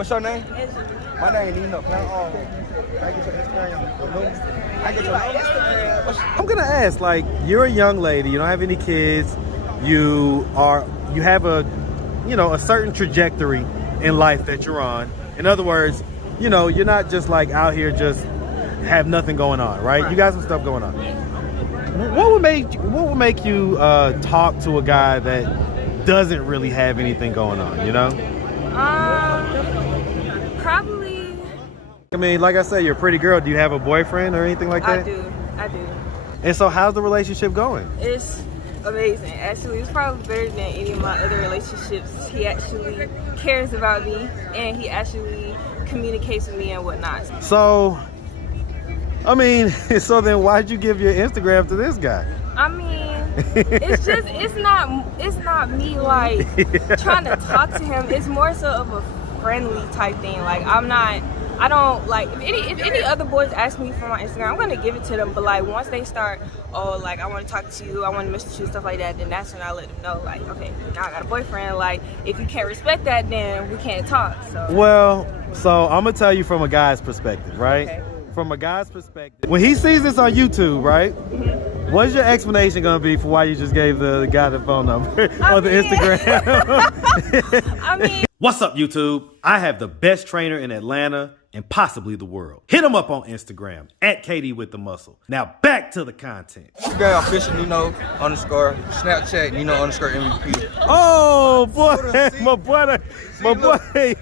What's your name? My name is Nino. Can I get your Instagram? I get your Instagram. I'm gonna ask, like, you're a young lady, you don't have any kids, you have a, you know, a certain trajectory in life that you're on. In other words, you know, you're not just like out here just have nothing going on, right? You got some stuff going on. What would make you talk to a guy that doesn't really have anything going on, you know? Probably. I mean, like I said, you're a pretty girl. Do you have a boyfriend or anything like that? I do. And so how's the relationship going? It's amazing. Actually, it's probably better than any of my other relationships. He actually cares about me, and he actually communicates with me and whatnot. So, I mean, so then why'd you give your Instagram to this guy? I mean, it's not me like trying to talk to him. It's more so of a friendly type thing. Like, I don't like, if any other boys ask me for my Instagram, I'm gonna give it to them. But like, once they start, oh, like, I want to talk to you, I want to message you, stuff like that, then that's when I let them know, like, okay, now I got a boyfriend. Like, if you can't respect that, then we can't talk. So well, so I'm gonna tell you from a guy's perspective, right? Okay. From a guy's perspective, when he sees this on YouTube, right? Mm-hmm. What's your explanation gonna be for why you just gave the guy the phone number or the Instagram? I mean, what's up, YouTube? I have the best trainer in Atlanta and possibly the world. Hit him up on Instagram at Katie with the Muscle. Now back to the content. Instagram official Nino _, Snapchat Nino _MVP. Oh boy, my boy,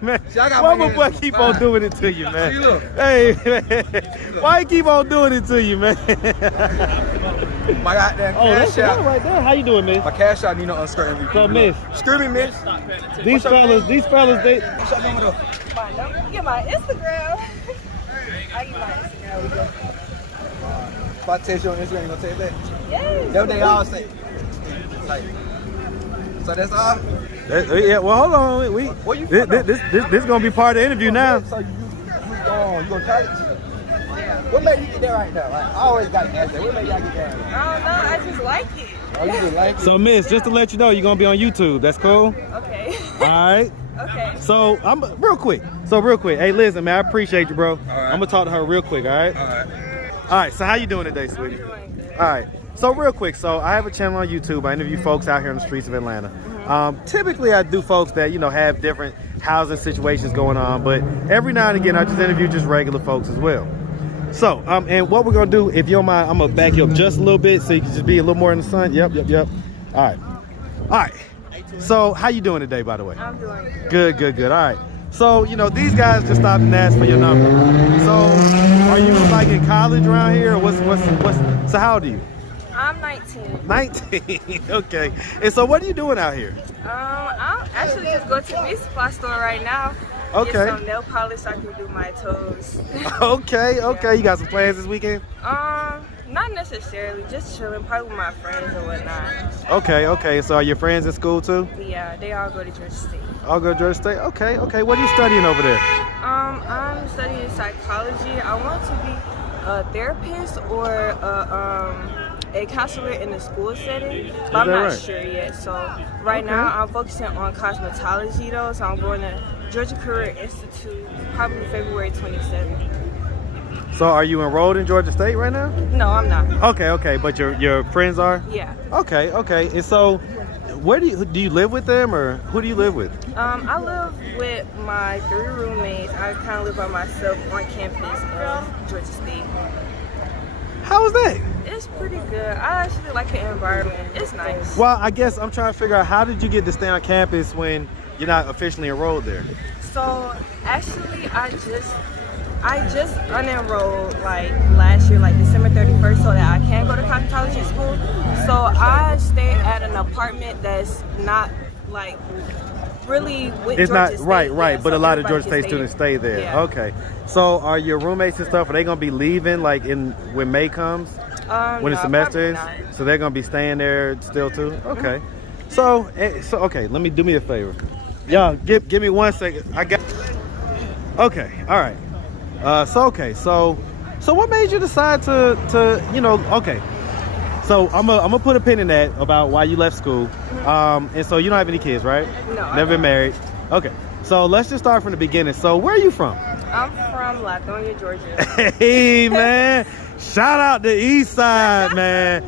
man. See, I got Why my my boy hands keep fine. on doing it to you, man? See, look. Hey, man. Why you keep on doing it to you, man? My goddamn Oh, that's cash the one out. right there. How you doing, miss? My cash out Nino _MVP. So, miss, Screw me, miss. these fellas, they. What's your number though? my number, get my Instagram. I get my Instagram. We go. If I text you on Instagram, you gonna take that? Yes. That's what they all say. Like, so that's all? Yeah, well, hold on. Where you This from, this gonna be part of the interview now. So you go to college? What made you get there right now? Like, I always got to ask that. What made y'all get there? I don't know. I just like it. Oh, you just like it? So, miss, just to let you know, you're gonna be on YouTube. That's cool. Okay. All right. Okay. So I'm real quick. Hey, listen, man, I appreciate you, bro. right. I'm gonna talk to her real quick. All right. All right. All right. So how you doing today, sweetie? I'm doing good. All right. So real quick, so I have a channel on YouTube. I interview folks out here on the streets of Atlanta. Typically, I do folks that, you know, have different housing situations going on, but every now and again, I just interview just regular folks as well. So, and what we're gonna do, if you don't mind, I'm gonna back you up just a little bit so you can just be a little more in the sun. Yep. All right. So, how you doing today, by the way? I'm doing good. Good. All right. So, you know, these guys just stopped and asked for your number. So, are you like in college around here, or what's? So, how old are you? I'm 19. 19. Okay. And so, what are you doing out here? I'll actually just go to the beauty supply store right now. Okay. Get some nail polish so I can do my toes. Okay. You got some plans this weekend? Not necessarily, just chilling, probably with my friends or whatnot. Okay. So, are your friends in school too? Yeah, they all go to Georgia State. All go to Georgia State. Okay. What are you studying over there? I'm studying psychology. I want to be a therapist or a counselor in a school setting, but I'm not sure yet. So right now I'm focusing on cosmetology though, so I'm going to Georgia Career Institute probably February 27th. So are you enrolled in Georgia State right now? No, I'm not. Okay, but your friends are? Yeah. Okay. And so where do you live with them, or who do you live with? I live with my 3 roommates. I kind of live by myself on campus of Georgia State. How was that? It's pretty good. I actually like the environment. It's nice. Well, I guess I'm trying to figure out, how did you get to stay on campus when you're not officially enrolled there? So actually, I just unenrolled like last year, like December 31st, so that I can go to cosmetology school. So I stay at an apartment that's not like really with It's Georgia not State. right, Yeah, but so a lot of everybody Georgia can State students stay there. Yeah. Okay. So are your roommates and stuff, are they gonna be leaving like when May comes? When the No, semester is? probably not. So they're gonna be staying there still too? Okay. So okay, let me do me a favor. Y'all, give me 1 second. I got. Okay, all right. So what made you decide to okay. So I'm gonna put a pin in that about why you left school. And so you don't have any kids, right? No. Never been married. Okay. So let's just start from the beginning. So where are you from? I'm from Lithonia, Georgia. Hey, man. Shout out the East Side, man.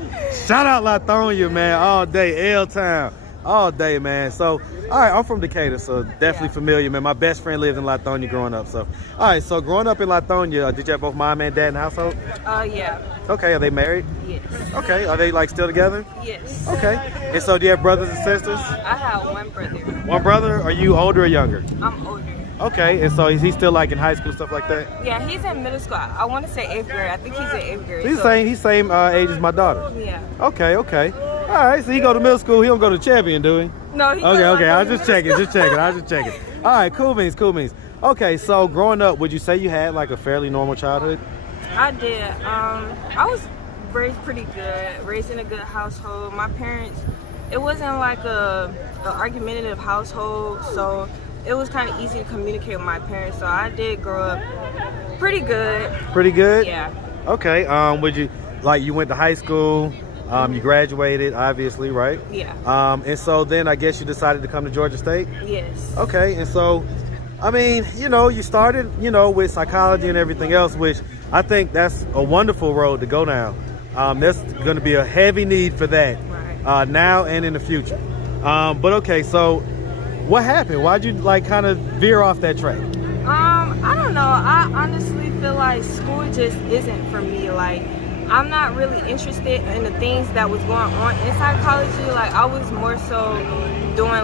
Shout out Lithonia, man. All day, L-Town. All day, man. So, all right, I'm from Decatur, so definitely familiar, man. My best friend lived in Lithonia growing up. So, all right, so growing up in Lithonia, did you have both mom and dad in the household? Yeah. Okay, are they married? Yes. Okay, are they like still together? Yes. Okay. And so do you have brothers and sisters? I have one brother. One brother? Are you older or younger? I'm older. Okay, and so is he still like in high school, stuff like that? Yeah, he's in middle school. I want to say 8th grade. I think he's in 8th grade. He's same age as my daughter. Yeah. Okay. All right, so he go to middle school. He don't go to Champion, do he? No, he Okay. I was just checking. All right, cool beans. Okay, so growing up, would you say you had like a fairly normal childhood? I did. I was raised pretty good, raised in a good household. My parents, it wasn't like a argumentative household, so it was kind of easy to communicate with my parents. So I did grow up pretty good. Pretty good? Yeah. Okay. Would you you went to high school? You graduated, obviously, right? Yeah. And so then I guess you decided to come to Georgia State? Yes. Okay, and so, I mean, you started, with psychology and everything else, which I think that's a wonderful road to go down. There's going to be a heavy need for that now and in the future. But okay, so what happened? Why'd you kind of veer off that track? I don't know. I honestly feel like school just isn't for me. I'm not really interested in the things that was going on in psychology. I was more so doing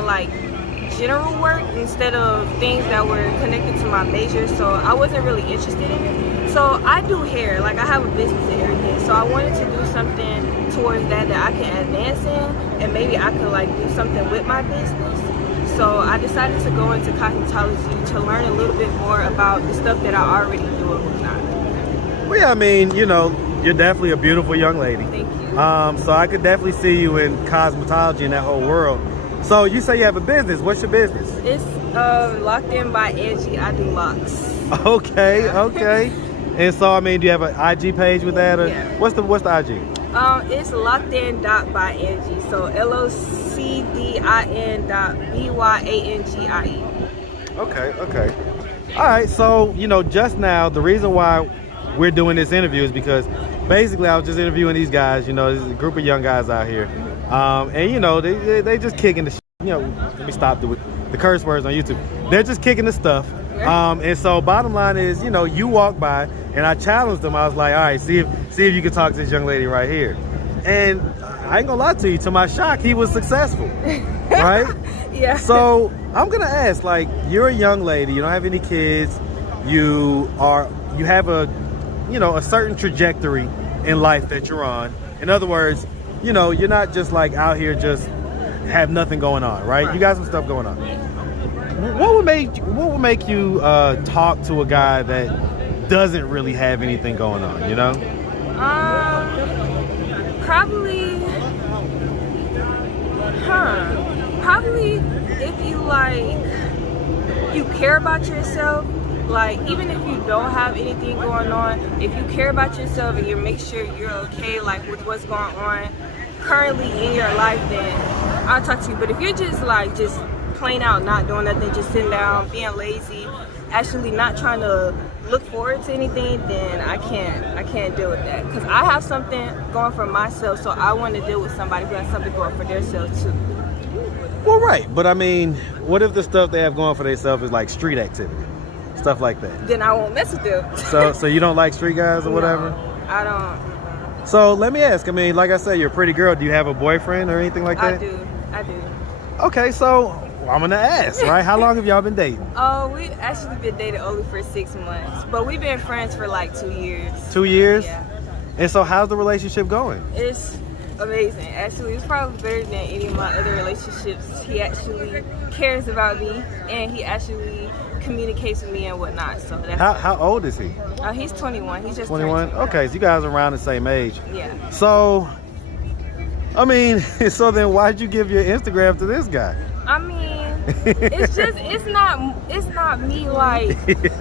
general work instead of things that were connected to my major, so I wasn't really interested in it. So I do hair, I have a business and everything, so I wanted to do something towards that I can advance in, and maybe I could do something with my business. So I decided to go into cosmetology to learn a little bit more about the stuff that I already do and whatnot. Well, yeah, I mean, you're definitely a beautiful young lady. Thank you. So I could definitely see you in cosmetology and that whole world. So you say you have a business. What's your business? It's Locked In by Angie. I do locks. Okay. And so, I mean, do you have an IG page with that? Or Yeah. What's the IG? It's locked-in.by Angie. So LOCDIN.BYANGIE. Okay. All right. So, just now, the reason why we're doing this interview is because basically I was just interviewing these guys. There's a group of young guys out here. And they just kicking the let me stop the curse words on YouTube. They're just kicking the stuff. And so bottom line is, you walk by and I challenged them. I was like, all right, see if you can talk to this young lady right here. And I ain't gonna lie to you, to my shock, he was successful. Right? Yeah. So I'm gonna ask, you're a young lady, you don't have any kids, you have a certain trajectory in life that you're on. In other words, you're not just out here just have nothing going on, right? You got some stuff going on. What would make you talk to a guy that doesn't really have anything going on, Probably if you care about yourself, even if you don't have anything going on, if you care about yourself and you make sure you're okay with what's going on currently in your life, then I'll talk to you. But if you're just plain out not doing nothing, just sitting down, being lazy, actually not trying to look forward to anything, then I can't deal with that. Because I have something going for myself, so I want to deal with somebody who has something going for themselves too. Well, right, but I mean, what if the stuff they have going for themselves is street activity, stuff like that? Then I won't mess with them. So you don't like street guys or whatever? No, I don't. So let me ask, I mean, like I said, you're a pretty girl. Do you have a boyfriend or anything like that? I do. Okay, so I'm gonna ask, right? How long have y'all been dating? Oh, we've actually been dating only for 6 months, but we've been friends for 2 years. 2 years? Yeah. And so how's the relationship going? It's amazing. Actually, it's probably better than any of my other relationships. He actually cares about me, and he actually communicates with me and whatnot. So that's how old is he? He's 21. He's just 21. turned 21. Okay, so you guys are around the same age. Yeah. So, I mean, so then why'd you give your Instagram to this guy? I mean, it's not me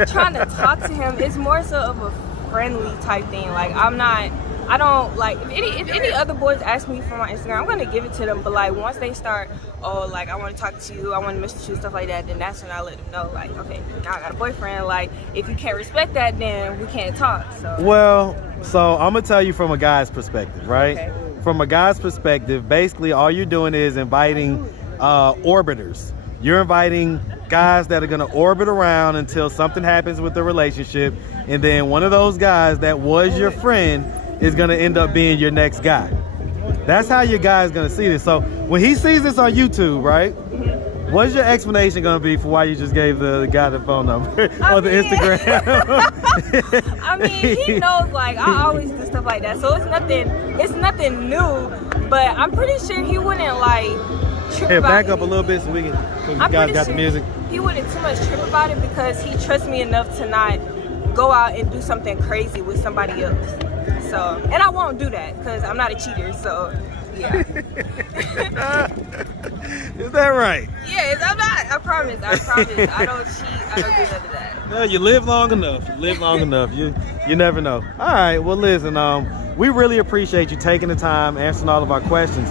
trying to talk to him. It's more so of a friendly type thing. Like I don't like if any other boys ask me for my Instagram, I'm gonna give it to them. But like once they start, oh, like I want to talk to you, I want to message you, stuff like that, then that's when I let them know, like, okay, now I got a boyfriend. Like if you can't respect that, then we can't talk. So Well, so I'm gonna tell you from a guy's perspective, right? Okay. From a guy's perspective, basically all you're doing is inviting orbiters. You're inviting guys that are gonna orbit around until something happens with the relationship, and then one of those guys that was your friend is gonna end up being your next guy. That's how your guy's gonna see this. So when he sees this on YouTube, right? What's your explanation gonna be for why you just gave the guy the phone number or the Instagram? I mean, he knows like I always do stuff like that, so it's nothing new. But I'm pretty sure he wouldn't like trip Hey, about back it. up a little bit so we can. So you I'm guys pretty got sure the music. He wouldn't too much trip about it because he trusts me enough to not go out and do something crazy with somebody else. So, and I won't do that because I'm not a cheater. So, yeah. Is that right? Yes, I'm not. I promise. I promise. I don't cheat. I don't do none of that. No, you live long enough. You live long enough. You never know. All right. Well, listen. We really appreciate you taking the time, answering all of our questions.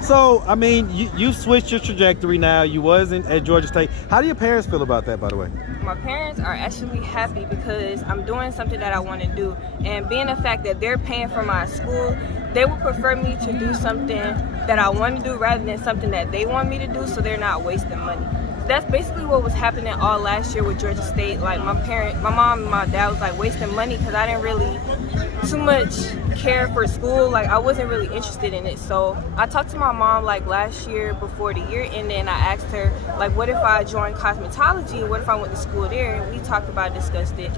So, I mean, you switched your trajectory now. You wasn't at Georgia State. How do your parents feel about that, by the way? My parents are actually happy because I'm doing something that I want to do, and being the fact that they're paying for my school, they would prefer me to do something that I want to do rather than something that they want me to do, so they're not wasting money. That's basically what was happening all last year with Georgia State. Like my mom and my dad was like wasting money because I didn't really too much care for school. Like I wasn't really interested in it. So I talked to my mom like last year before the year ended, and I asked her like, what if I joined cosmetology? What if I went to school there? And we talked about it, discussed it.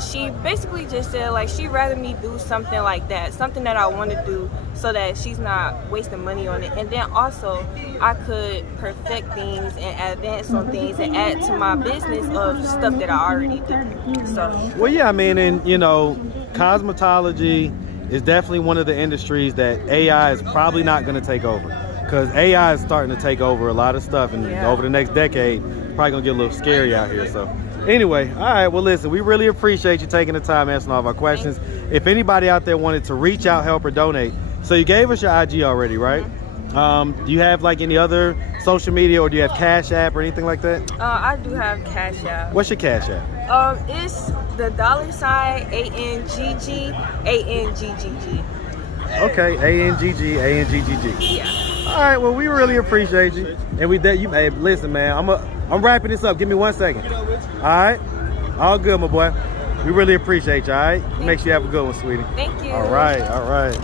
She basically just said like she'd rather me do something like that, something that I want to do, so that she's not wasting money on it, and then also I could perfect things and advance on things and add to my business of stuff that I already do. So Well, yeah, I mean, and you know, cosmetology is definitely one of the industries that AI is probably not going to take over, because AI is starting to take over a lot of stuff, and over the next decade, probably gonna get a little scary out here. So anyway, all right, well listen, we really appreciate you taking the time answering all of our questions. If anybody out there wanted to reach out, help, or donate, so you gave us your IG already, right? Do you have like any other social media, or do you have Cash App or anything like that? I do have Cash App. What's your Cash App? It's the $ANGGG ANGGG. Okay, ANGGG. Yeah. All right, well we really appreciate you, and hey, listen, man, I'm wrapping this up. Give me 1 second. All right, all good, my boy. We really appreciate you. All right, make sure you have a good one, sweetie. Thank you. All right.